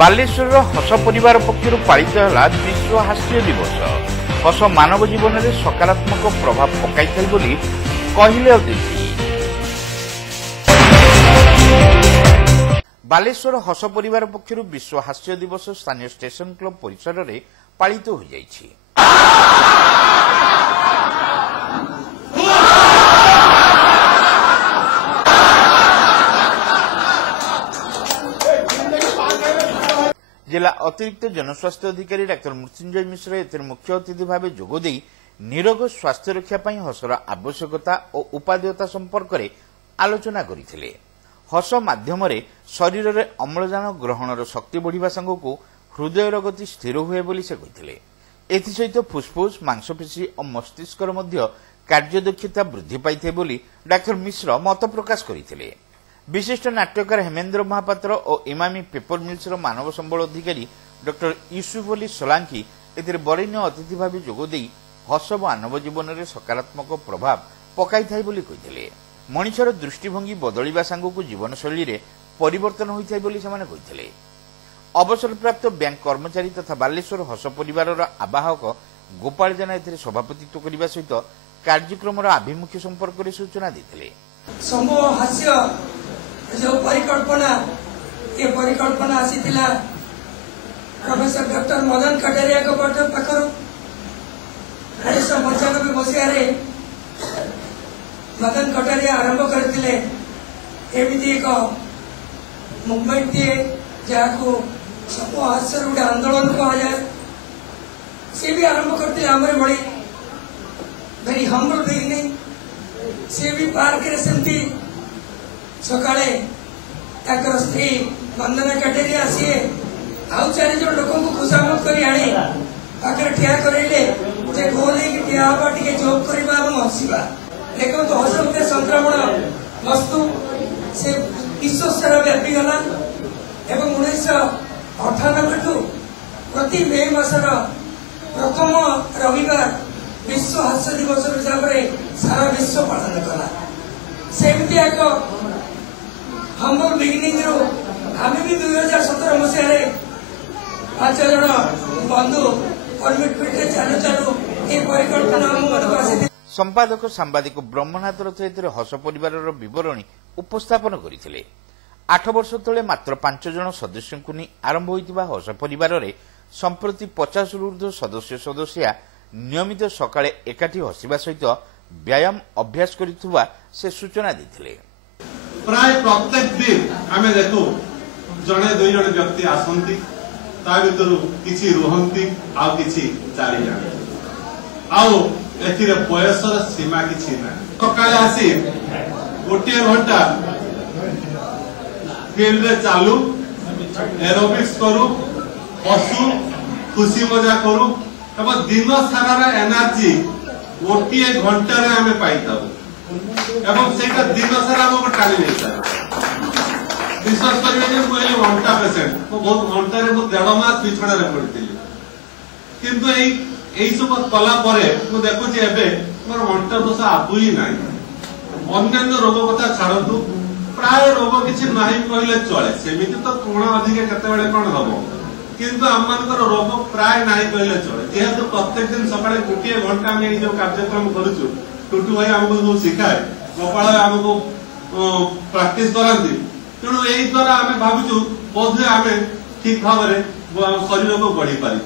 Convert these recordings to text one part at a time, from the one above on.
बालेश्वर हस परिवार पक्षर पालित है विश्व हास्य दिवस। हस मानव जीवन में सकारात्मक प्रभाव पकाई बोली कहले अतिथि। बालेश्वर हस परिवार पक्षर विश्व हास्य दिवस स्थानीय स्टेशन क्लब परिसर में पालित हो जाइछि। जिला अतिरिक्त जनस्वास्थ्य अधिकारी डाक्टर मृत्युंजय मिश्र एथिर मुख्य अतिथि भाव जोगदे निरोग स्वास्थ्य रक्षा हसर आवश्यकता और उपादेयता संपर्क में आलोचना करथिले। हस माध्यम शरीर में अम्लजान ग्रहणर शक्ति बढ़िबा संगकु हृदय गति स्थिर हुए बोली से कहिथिले। एथिसहित फुसफुस मांसपेशी और मस्तिष्कर मध्य कार्यदक्षता वृद्धि पाइथे बोली डाक्टर मिश्र मत प्रकाश करथिले। विशिष्ट नाट्यकार हेमेन्द्र महापात्र और इमामी पेपर मिल्सर मानव संबल अधिकारी डॉक्टर यूसुफ अली सोलांकी एथिरे बरेण्य अतिथि भाव जोगदे हस मानव जीवन में सकारात्मक प्रभाव पकाई थाई बोली कहिथिले। मनिषर दृष्टिभंगी बदलिबा सांगकु जीवनशैली रे परिवर्तन होइथाई बोली सेमाने कहिथिले। अवसरप्राप्त बैंक कर्मचारी तथा बालेश्वर हस परिवारर आवाहक गोपाल जेना एथिरे सभापतित्व करबा सहित कार्यक्रमर आभिमुख्य संपर्क में सूचना देथिले। समूह हास्य जो परिकल्पना आसीथिला प्रोफेसर डॉक्टर मदन कटारिया को पाखर 1995 मसीह मदन कटारिया आरंभ करथिले। एमिति एक मुवमेंट दिए जहाँ समूह हास्य गोटे आंदोलन कहा जाए सी भी आरंभ करते आमर बड़ी वेरी हम्बल बिगिनिंग सी भी पार्क रे सेमती सकाळे ताकर स्त्री वंदना कटेरिया सी आउ 4 जन लोक को खुशामत करी आनी पाखरे ठिया करैले जे गोली की ठिया हवा टिके जोक करबा और हसिबा देखो तो हस गोटे संक्रमण वस्तु से विश्व सारा व्यापी गला एवं 1998 टू प्रति मे मासर प्रथम रविवार विश्व हास्य दिवस हिसाब से सारा विश्व पालन कला। सेमती एक हम्बल बिगिनिंग रो आम भी 2017 मसीह 5 जन बंधु परमिट चालू चालू ये परिकल्पना संपादक सांबादिक ब्रह्मनाथ रथ एथिरे हस परिवार विवरणी उपस्थापन करथिले। 8 वर्ष तले मात्र 5 जन सदस्यों नहीं आरंभ होइतिबा हस परिवार रे संप्रति 50 ऊर्ध्व सदस्या नियमित सकाळे एकाठी हसिबा सहित व्यायाम अभ्यास करिथुवा से सूचना देथिले। प्राय प्रत्येक दिन आमे देखो जणे 2 जण व्यक्ति आसंती ता भितरु किछि रोहंती आ किछि चाली जाने आउ एथिरे बयसर सीमा किछि ना सकाळे आसी गोटे घंटा फील्ड रे चालू एरोबिक्स करू हसु खुशी मजा करू तब दिन सारा एनर्जी गोटे घंटा रे आमे पाइताऊ एवं सेटा दिन सारा हमको टाणी नहीं विश्वास करेंगे मुझे घंटा पेसेंट बहुत घंटा रे 1.5 मास पिछड़ा रे पड़ती किंतु यही सब कला परे मु देखु जे एबे मोर घंटा दोष आबु ही नाही। अन्य रोग कथा छाड़ू प्राय रोग किछि नाही कहले चले सेमिति तो कोण अधिक केते बेले कोन हबो किंतु आमनकर रोग प्राय नाही कहले चले जेहेतु प्रत्येक दिन सकाळे गोटे घंटा में जो कार्यक्रम करूछु टुटू भाई हमको शिखाए गोपाल हमको प्रैक्टिस कराती तेणु यही द्वारा आम भावुँ बोधे आम ठीक भाव शरीर को बढ़ी पारी।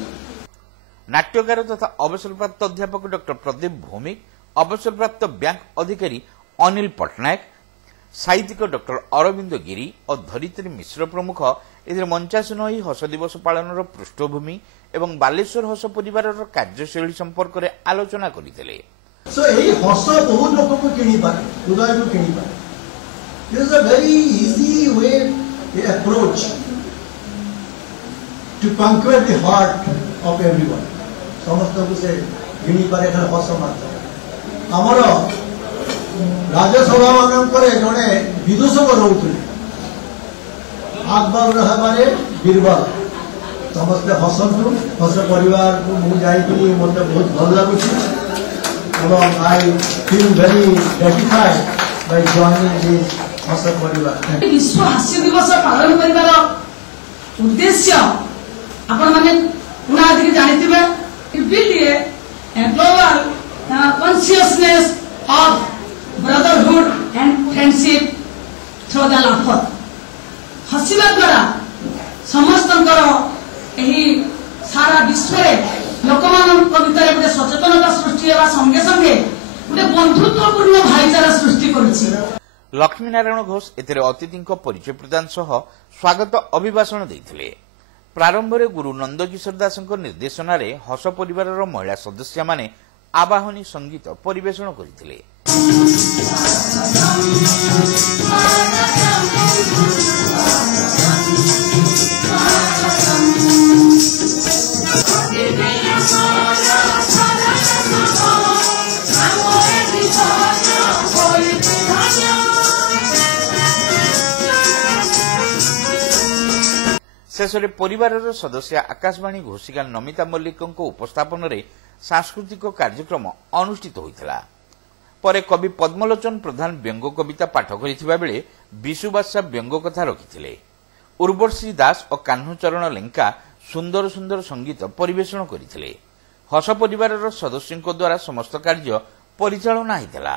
नाट्यकार तथा अवसरप्राप्त अध्यापक डॉक्टर प्रदीप भौमिक अवसरप्राप्त बैंक अधिकारी अनिल पटनायक साहित्यिक डॉक्टर अरविंद गिरी और धरित्री मिश्र प्रमुख एथिरे मंचासीन होई हस दिवस पालन पृष्ठभूमि एवं बालेश्वर हस परिवार कार्यशैली संपर्क में आलोचना करथिले। So यही हस बहुत लोगों को किनी पारे हृदय को किनी पारे। This is a very easy way approach to conquer the heart of everyone. समस्त को से किनी पारे खाली हस मात्र। हमारा राज्यसभा मानन करे जने विदूषक रहउथले अकबर रहबारे बीरबल समस्त हसंतु हस परिवार को मु जाई कि मते बहुत भल लागुछि। I feel very gratified by joining this हस परिवार। विश्व हास्य दिवस पालन करिवार उद्देश्य आपण माने पुना अधिक जानिथिबे build a global consciousness of brotherhood and friendship through the laughter हसिबा द्वारा समस्तंकर एही सारा विश्व लोकमानक भितर गोटे सचेतनता सृष्टि हेबा संगे संगे गोटे बंधुत्वपूर्ण भाईचारा सृष्टि करुछि। लक्ष्मीनारायण घोष एथिरे अतिथिको परिचय प्रदान सह स्वागत अभिभाषण देइथिले। प्रारंभ में गुरु नंदकिशोर दासଙ୍କ निर्देशनारे हस परिवारर महिला सदस्य माने आवाहनी संगीत परिवेषण करथिले। शेष में परिवार सदस्य आकाशवाणी घोषिका नमिता मल्लिक उपस्थापन में सांस्कृतिक कार्यक्रम अनुष्ठित होता। पर कवि पद्मलोचन प्रधान व्यंग कविता पाठ करथिबा बेले विशुबासा व्यंग कथा रखिथिले। उर्वशी दास और कान्हूचरण लेंका सुंदर सुंदर संगीत परिवेषण करथिले। हस परिवार सदस्यों द्वारा समस्त कार्य परिचालना होता।